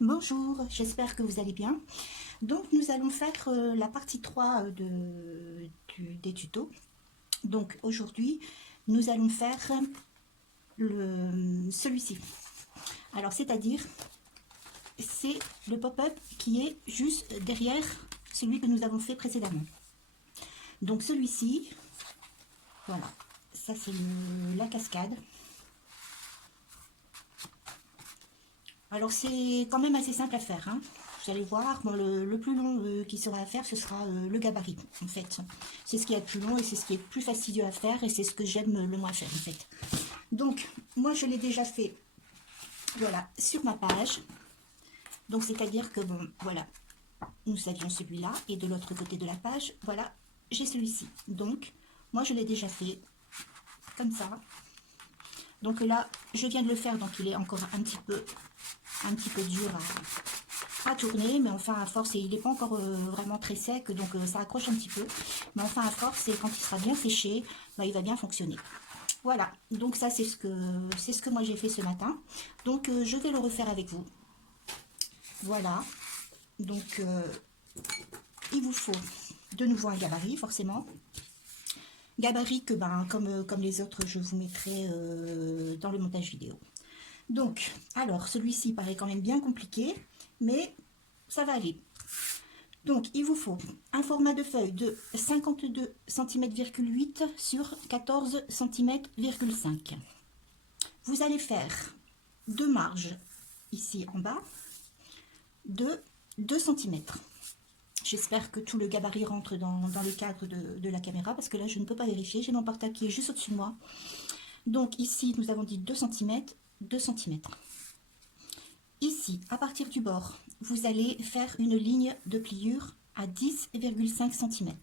Bonjour, j'espère que vous allez bien. Donc nous allons faire la partie 3 des tutos. Donc aujourd'hui, nous allons faire celui-ci. Alors c'est-à-dire, c'est le pop-up qui est juste derrière celui que nous avons fait précédemment. Donc celui-ci, voilà, ça c'est la cascade. Alors c'est quand même assez simple à faire, hein. Vous allez voir, bon, le plus long qui sera à faire, ce sera le gabarit, en fait. C'est ce qui est le plus long et c'est ce qui est le plus fastidieux à faire et c'est ce que j'aime le moins faire, en fait. Donc, moi, je l'ai déjà fait, voilà, sur ma page. Donc, c'est-à-dire que, bon, voilà, nous avions celui-là et de l'autre côté de la page, voilà, j'ai celui-ci. Donc, moi, je l'ai déjà fait comme ça. Donc là, je viens de le faire, donc il est encore un petit peu dur à tourner, mais enfin à force, et il n'est pas encore vraiment très sec, donc ça accroche un petit peu, mais enfin à force, et quand il sera bien séché, bah, il va bien fonctionner. Voilà, donc ça c'est ce que moi j'ai fait ce matin, donc je vais le refaire avec vous. Voilà, donc il vous faut de nouveau un gabarit forcément, gabarit que ben, comme les autres je vous mettrai dans le montage vidéo. Donc, alors celui-ci paraît quand même bien compliqué, mais ça va aller. Donc, il vous faut un format de feuille de 52 cm,8 sur 14 cm,5. Vous allez faire deux marges ici en bas de 2 cm. J'espère que tout le gabarit rentre dans le cadre de la caméra, parce que là, je ne peux pas vérifier. J'ai mon portable qui est juste au-dessus de moi. Donc, ici, nous avons dit 2 cm, 2 cm. Ici, à partir du bord, vous allez faire une ligne de pliure à 10,5 cm.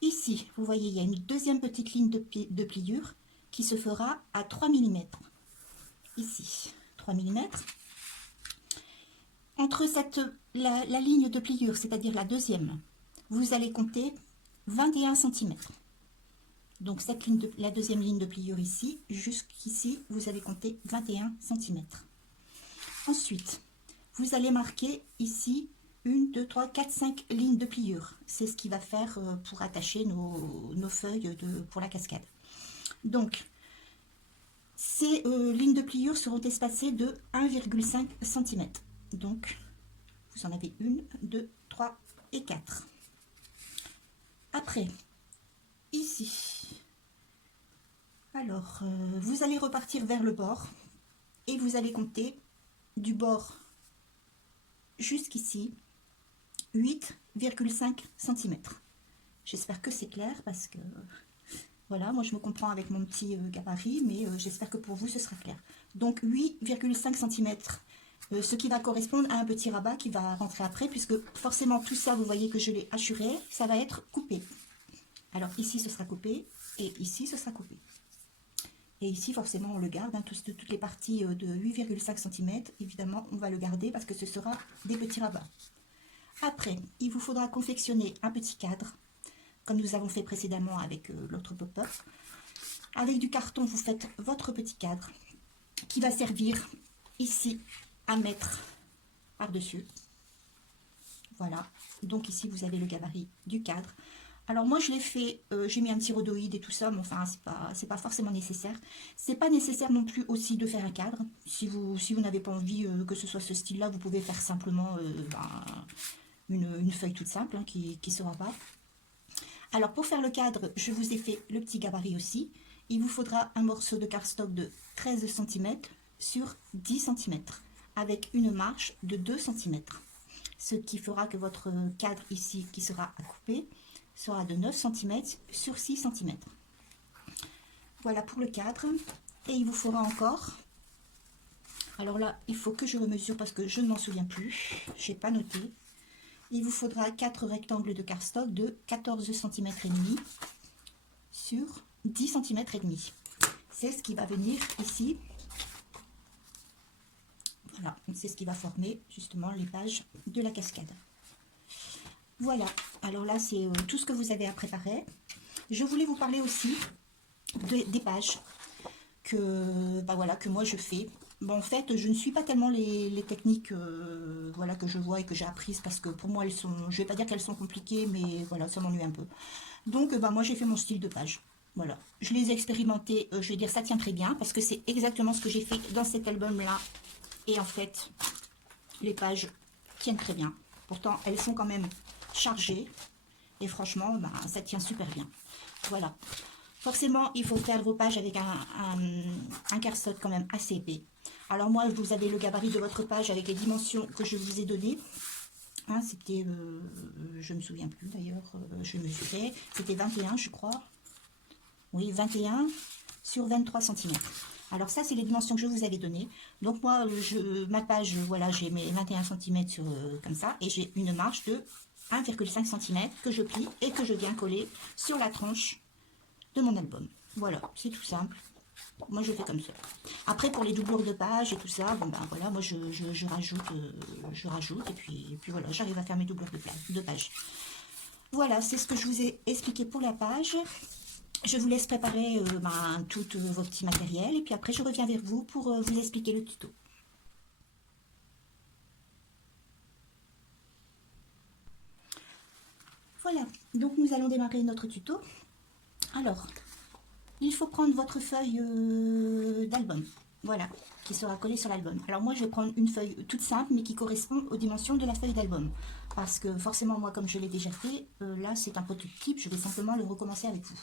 Ici, vous voyez, il y a une deuxième petite ligne de pliure qui se fera à 3 mm. Ici, 3 mm. Entre la ligne de pliure, c'est-à-dire la deuxième, vous allez compter 21 cm. Donc la deuxième ligne de pliure ici, jusqu'ici, vous allez compter 21 cm. Ensuite, vous allez marquer ici 1, 2, 3, 4, 5 lignes de pliure. C'est ce qui va faire pour attacher nos feuilles pour la cascade. Donc, ces lignes de pliure seront espacées de 1,5 cm. Donc, vous en avez 1, 2, 3 et 4. Après, ici, alors, vous allez repartir vers le bord et vous allez compter du bord jusqu'ici 8,5 cm. J'espère que c'est clair parce que voilà, moi je me comprends avec mon petit gabarit, mais j'espère que pour vous ce sera clair. Donc 8,5 cm, ce qui va correspondre à un petit rabat qui va rentrer après, puisque forcément tout ça, vous voyez que je l'ai hachuré, ça va être coupé. Alors ici ce sera coupé, et ici ce sera coupé. Et ici forcément on le garde, hein, toutes les parties de 8,5 cm, évidemment on va le garder parce que ce sera des petits rabats. Après, il vous faudra confectionner un petit cadre, comme nous avons fait précédemment avec l'autre pop-up. Avec du carton, vous faites votre petit cadre qui va servir ici à mettre par-dessus. Voilà, donc ici vous avez le gabarit du cadre. Alors moi je l'ai fait, j'ai mis un petit rhodoïde et tout ça, mais enfin c'est pas forcément nécessaire. C'est pas nécessaire non plus aussi de faire un cadre. Si vous n'avez pas envie que ce soit ce style-là, vous pouvez faire simplement une feuille toute simple hein, qui sera pas. Alors pour faire le cadre, je vous ai fait le petit gabarit aussi. Il vous faudra un morceau de cardstock de 13 cm sur 10 cm avec une marge de 2 cm. Ce qui fera que votre cadre ici qui sera à couper sera de 9 cm sur 6 cm. Voilà pour le cadre. Et il vous faudra encore, alors là il faut que je remesure parce que je ne m'en souviens plus, je n'ai pas noté. Il vous faudra 4 rectangles de cardstock de 14 cm et demi sur 10 cm et demi. C'est ce qui va venir ici. Voilà, c'est ce qui va former justement les pages de la cascade. Voilà, alors là c'est tout ce que vous avez à préparer. Je voulais vous parler aussi des pages que, voilà, que moi je fais. Bon, en fait, je ne suis pas tellement les techniques voilà, que je vois et que j'ai apprises parce que pour moi, elles sont, je vais pas dire qu'elles sont compliquées, mais voilà, ça m'ennuie un peu. Donc, bah, moi, j'ai fait mon style de page. Voilà. Je les ai expérimentés, je vais dire, ça tient très bien parce que c'est exactement ce que j'ai fait dans cet album-là. Et en fait, les pages tiennent très bien. Pourtant, elles sont quand même chargées. Et franchement, bah, ça tient super bien. Voilà. Forcément, il faut faire vos pages avec un carsot quand même assez épais. Alors moi, vous avez le gabarit de votre page avec les dimensions que je vous ai données. Hein, c'était, je ne me souviens plus d'ailleurs, je mesurais, c'était 21 je crois. Oui, 21 sur 23 centimètres. Alors ça, c'est les dimensions que je vous avais données. Donc moi, ma page, voilà, j'ai mes 21 centimètres sur, comme ça, et j'ai une marge de 1,5 cm que je plie et que je viens coller sur la tranche de mon album. Voilà, c'est tout simple. Moi, je fais comme ça. Après, pour les doublures de page et tout ça, bon ben voilà, moi je rajoute et puis voilà, j'arrive à faire mes doublures de page. Voilà, c'est ce que je vous ai expliqué pour la page. Je vous laisse préparer tout vos petits matériels et puis après je reviens vers vous pour vous expliquer le tuto. Voilà, donc nous allons démarrer notre tuto. Alors, il faut prendre votre feuille d'album, voilà, qui sera collée sur l'album. Alors moi je vais prendre une feuille toute simple mais qui correspond aux dimensions de la feuille d'album. Parce que forcément moi comme je l'ai déjà fait, là c'est un prototype, je vais simplement le recommencer avec vous.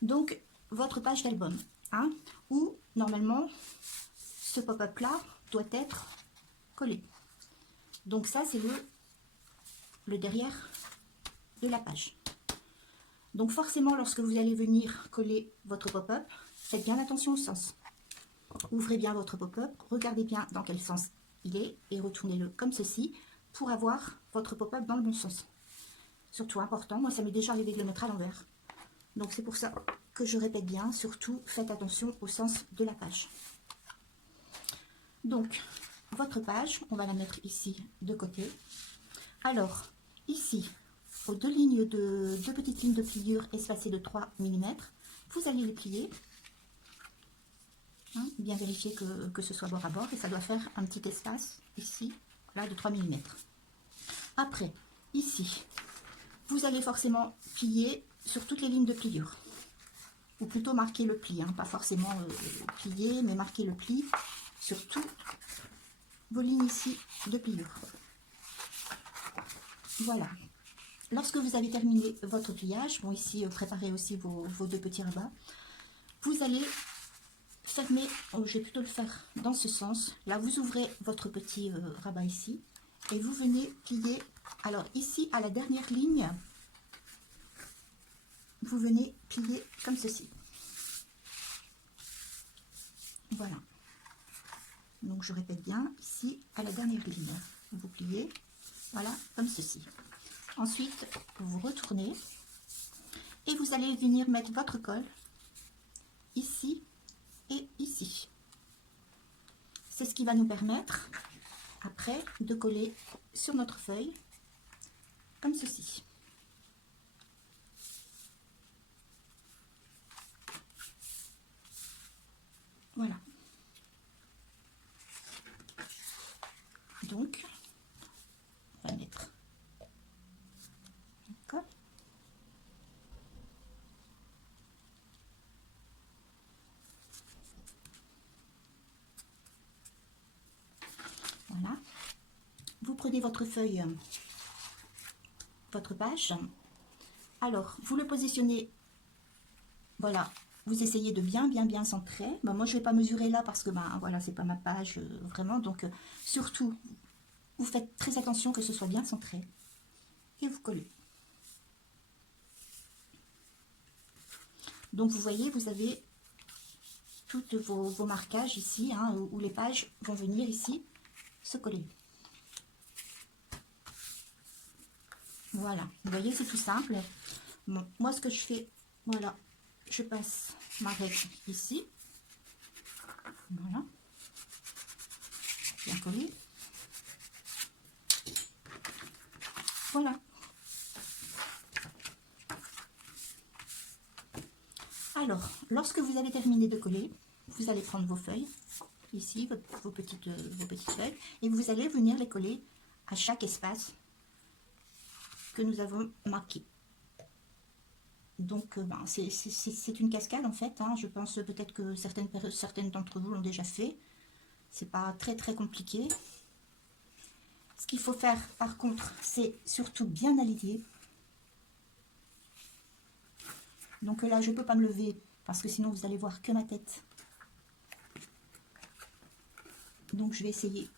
Donc votre page d'album, hein, où normalement ce pop-up là doit être collé. Donc ça c'est le derrière de la page. Donc forcément lorsque vous allez venir coller votre pop-up, faites bien attention au sens. Ouvrez bien votre pop-up, regardez bien dans quel sens il est et retournez-le comme ceci pour avoir votre pop-up dans le bon sens. Surtout important, moi ça m'est déjà arrivé de le mettre à l'envers. Donc c'est pour ça que je répète bien, surtout faites attention au sens de la page. Donc votre page, on va la mettre ici de côté. Alors ici, aux deux petites lignes de pliure espacées de 3 mm, vous allez les plier. Hein, bien vérifier que ce soit bord à bord et ça doit faire un petit espace ici, là de 3 mm. Après, ici, vous allez forcément plier sur toutes les lignes de pliure. Ou plutôt marquer le pli, hein, pas forcément plier, mais marquer le pli sur toutes vos lignes ici de pliure. Voilà. Lorsque vous avez terminé votre pliage, bon ici préparez aussi vos deux petits rabats, vous allez fermer, je vais plutôt le faire dans ce sens. Là, vous ouvrez votre petit rabat ici et vous venez plier. Alors ici, à la dernière ligne, vous venez plier comme ceci. Voilà. Donc, je répète bien, ici, à la dernière ligne, vous pliez, voilà, comme ceci. Ensuite, vous retournez et vous allez venir mettre votre colle ici et ici. C'est ce qui va nous permettre après de coller sur notre feuille comme ceci. Voilà. Donc, on va mettre une colle. Voilà. Vous prenez votre feuille, votre page. Alors, vous le positionnez, voilà, vous essayez de bien centrer. Ben, moi, je ne vais pas mesurer là parce que voilà, c'est pas ma page vraiment. Donc, surtout, vous faites très attention que ce soit bien centré. Et vous collez. Donc, vous voyez, vous avez tous vos marquages ici, hein, où les pages vont venir ici se coller. Voilà, vous voyez, c'est tout simple. Bon, moi, ce que je fais, voilà, je passe ma règle ici. Voilà. Bien collé. Voilà. Alors, lorsque vous avez terminé de coller, vous allez prendre vos feuilles. ici, vos petites feuilles, et vous allez venir les coller à chaque espace que nous avons marqué. Donc, ben, c'est une cascade en fait, hein. Je pense peut-être que certaines d'entre vous l'ont déjà fait. C'est pas très compliqué. Ce qu'il faut faire par contre, c'est surtout bien aligner. Donc là, je peux pas me lever parce que sinon vous allez voir que ma tête. Donc je vais essayer.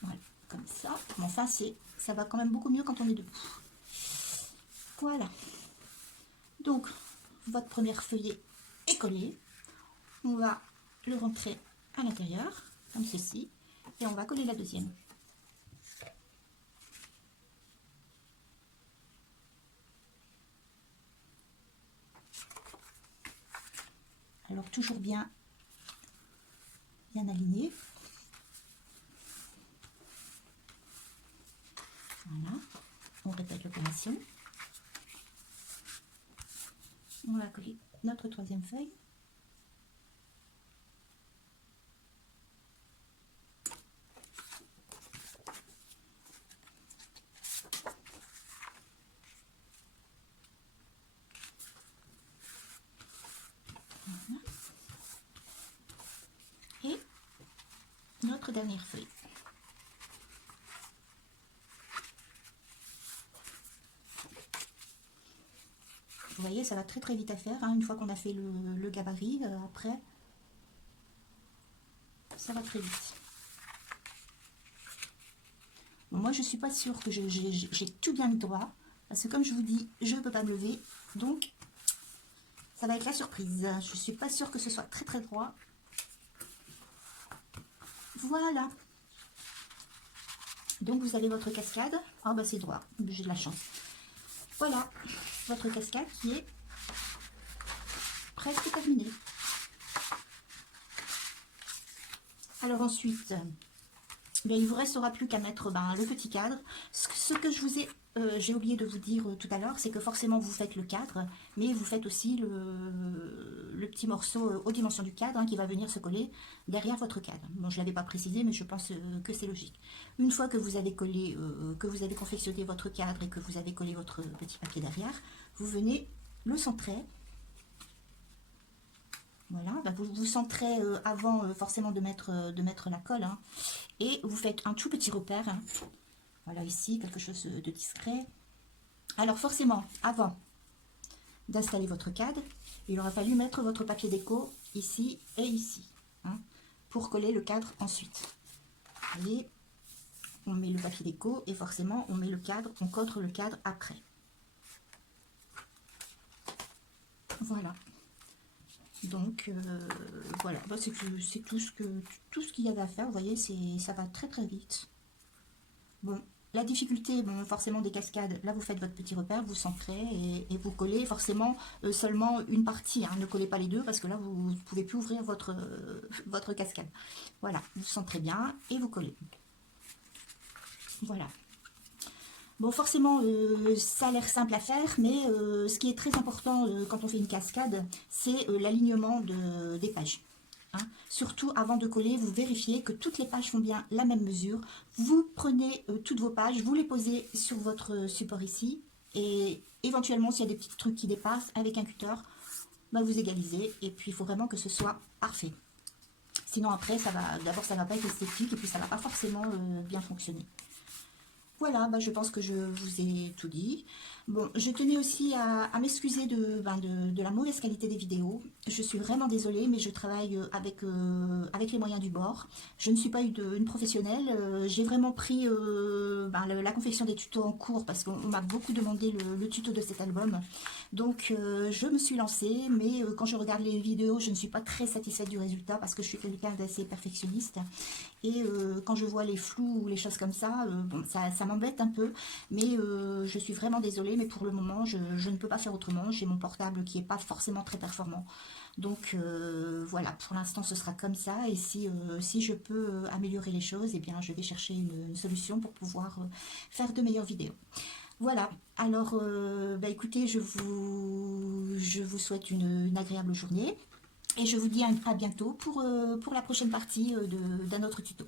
Voilà, comme ça. Mais enfin, ça va quand même beaucoup mieux quand on est debout. Voilà. Donc, votre première feuillet est collé. On va le rentrer à l'intérieur, comme ceci. Et on va coller la deuxième. Alors, toujours bien aligné. Voilà. On répète l'opération. On va coller notre troisième feuille. Voilà. Et notre dernière feuille. Vous voyez, ça va très vite à faire, hein, une fois qu'on a fait le gabarit, après, ça va très vite. Bon, moi, je ne suis pas sûre que j'ai tout bien mis droit, parce que comme je vous dis, je ne peux pas me lever, donc ça va être la surprise. Je ne suis pas sûre que ce soit très droit. Voilà. Donc, vous avez votre cascade. Ah, bah c'est droit, j'ai de la chance. Voilà, votre cascade qui est presque terminée. Alors ensuite, bien, il ne vous restera plus qu'à mettre le petit cadre. Ce que je vous ai, j'ai oublié de vous dire tout à l'heure, c'est que forcément vous faites le cadre, mais vous faites aussi le petit morceau aux dimensions du cadre, hein, qui va venir se coller derrière votre cadre. Bon, je ne l'avais pas précisé, mais je pense que c'est logique. Une fois que vous avez collé, que vous avez confectionné votre cadre et que vous avez collé votre petit papier derrière, vous venez le centrer. Voilà, bah vous centrez avant forcément de mettre la colle, hein, et vous faites un tout petit repère, hein. Voilà, ici, quelque chose de discret. Alors forcément, avant d'installer votre cadre, il aura fallu mettre votre papier déco ici et ici, hein, pour coller le cadre ensuite. Vous voyez, on met le papier déco et forcément on met le cadre, on cadre le cadre après. Voilà. Donc voilà, bah, c'est tout ce qu'il y avait à faire. Vous voyez, ça va très vite. Bon, la difficulté, bon, forcément des cascades, là vous faites votre petit repère, vous centrez et vous collez forcément seulement une partie, hein, ne collez pas les deux parce que là vous ne pouvez plus ouvrir votre cascade. Voilà, vous centrez bien et vous collez. Voilà. Bon, forcément, ça a l'air simple à faire, mais ce qui est très important quand on fait une cascade, c'est l'alignement des pages. Hein. Surtout, avant de coller, vous vérifiez que toutes les pages font bien la même mesure. Vous prenez toutes vos pages, vous les posez sur votre support ici, et éventuellement, s'il y a des petits trucs qui dépassent, avec un cutter, bah, vous égalisez, et puis il faut vraiment que ce soit parfait. Sinon, après, d'abord, ça ne va pas être esthétique, et puis ça ne va pas forcément bien fonctionner. Voilà, bah, je pense que je vous ai tout dit. Bon, je tenais aussi à m'excuser de la mauvaise qualité des vidéos. Je suis vraiment désolée, mais je travaille avec les moyens du bord. Je ne suis pas une professionnelle. J'ai vraiment pris la confection des tutos en cours parce qu'on m'a beaucoup demandé le tuto de cet album. Donc, je me suis lancée, mais quand je regarde les vidéos, je ne suis pas très satisfaite du résultat parce que je suis quelqu'un d'assez perfectionniste. Et quand je vois les flous ou les choses comme ça, bon, ça m'embête un peu, mais je suis vraiment désolée, mais pour le moment, je ne peux pas faire autrement. J'ai mon portable qui n'est pas forcément très performant. Donc voilà, pour l'instant, ce sera comme ça. Et si je peux améliorer les choses, eh bien, je vais chercher une solution pour pouvoir faire de meilleures vidéos. Voilà, alors bah, écoutez, je vous souhaite une agréable journée. Et je vous dis à bientôt pour la prochaine partie d'un autre tuto.